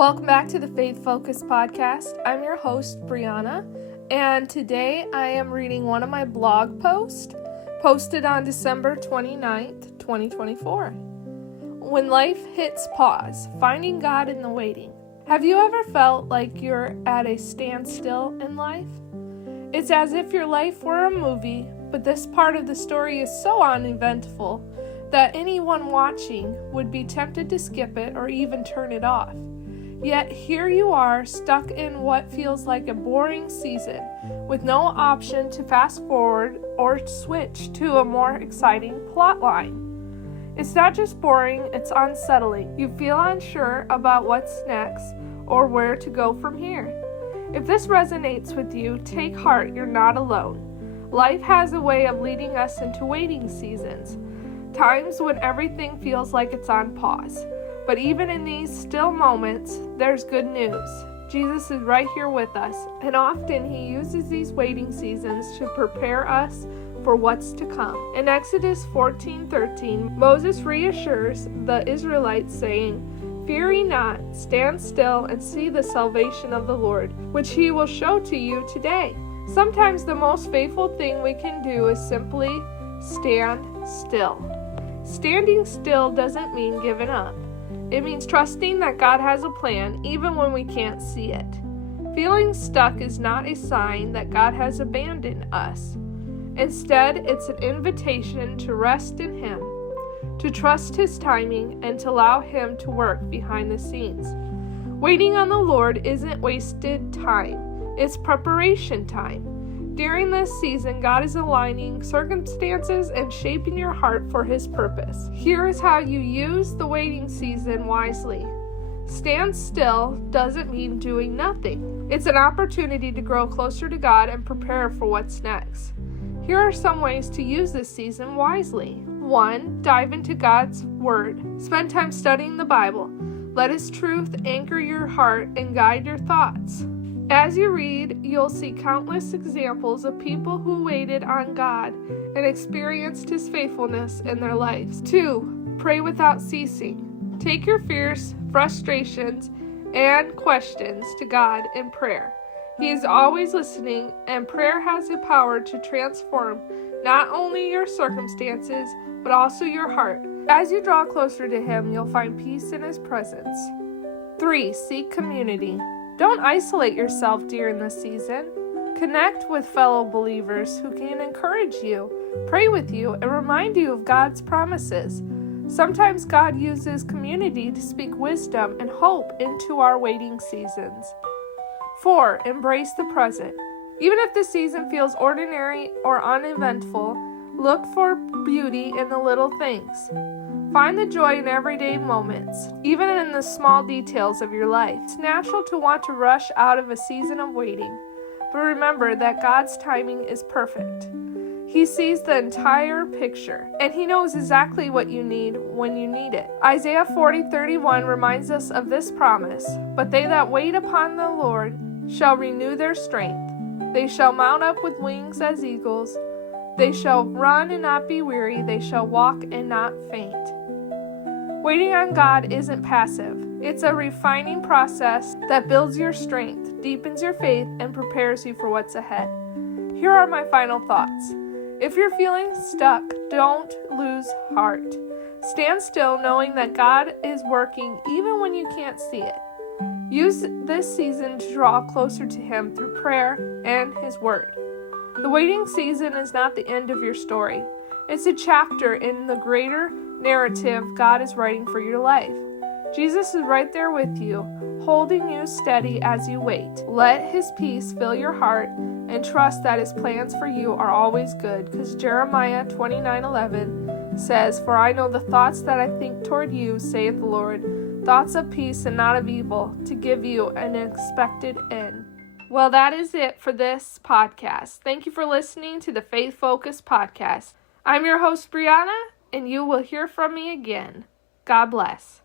Welcome back to the Faith Focus Podcast. I'm your host, Brianna, and today I am reading one of my blog posts posted on December 29th, 2024. When life hits pause, finding God in the waiting. Have you ever felt like you're at a standstill in life? It's as if your life were a movie, but this part of the story is so uneventful that anyone watching would be tempted to skip it or even turn it off. Yet here you are, stuck in what feels like a boring season, with no option to fast forward or switch to a more exciting plotline. It's not just boring, it's unsettling. You feel unsure about what's next or where to go from here. If this resonates with you, take heart, you're not alone. Life has a way of leading us into waiting seasons, times when everything feels like it's on pause. But even in these still moments, there's good news. Jesus is right here with us, and often he uses these waiting seasons to prepare us for what's to come. In Exodus 14:13, Moses reassures the Israelites saying, "Fear ye not, stand still and see the salvation of the Lord, which he will show to you today." Sometimes the most faithful thing we can do is simply stand still. Standing still doesn't mean giving up. It means trusting that God has a plan even when we can't see it. Feeling stuck is not a sign that God has abandoned us. Instead, it's an invitation to rest in Him, to trust His timing, and to allow Him to work behind the scenes. Waiting on the Lord isn't wasted time, it's preparation time. During this season, God is aligning circumstances and shaping your heart for His purpose. Here is how you use the waiting season wisely. Stand still doesn't mean doing nothing. It's an opportunity to grow closer to God and prepare for what's next. Here are some ways to use this season wisely. 1. Dive into God's Word. Spend time studying the Bible. Let His truth anchor your heart and guide your thoughts. As you read, you'll see countless examples of people who waited on God and experienced His faithfulness in their lives. 2. Pray without ceasing. Take your fears, frustrations, and questions to God in prayer. He is always listening, and prayer has the power to transform not only your circumstances, but also your heart. As you draw closer to Him, you'll find peace in His presence. 3. Seek community. Don't isolate yourself during this season. Connect with fellow believers who can encourage you, pray with you, and remind you of God's promises. Sometimes God uses community to speak wisdom and hope into our waiting seasons. 4. Embrace the present. Even if the season feels ordinary or uneventful, look for beauty in the little things. Find the joy in everyday moments, even in the small details of your life. It's natural to want to rush out of a season of waiting, but remember that God's timing is perfect. He sees the entire picture, and He knows exactly what you need when you need it. Isaiah 40:31 reminds us of this promise, "But they that wait upon the Lord shall renew their strength. They shall mount up with wings as eagles. They shall run and not be weary. They shall walk and not faint." Waiting on God isn't passive. It's a refining process that builds your strength, deepens your faith, and prepares you for what's ahead. Here are my final thoughts. If you're feeling stuck, don't lose heart. Stand still knowing that God is working even when you can't see it. Use this season to draw closer to Him through prayer and His Word. The waiting season is not the end of your story. It's a chapter in the greater narrative God is writing for your life. Jesus is right there with you, holding you steady as you wait. Let His peace fill your heart and trust that His plans for you are always good, because Jeremiah 29:11 says, "For I know the thoughts that I think toward you, saith the Lord, thoughts of peace and not of evil, to give you an expected end." Well, that is it for this podcast. Thank you for listening to the Faith Focus Podcast. I'm your host, Brianna, and you will hear from me again. God bless.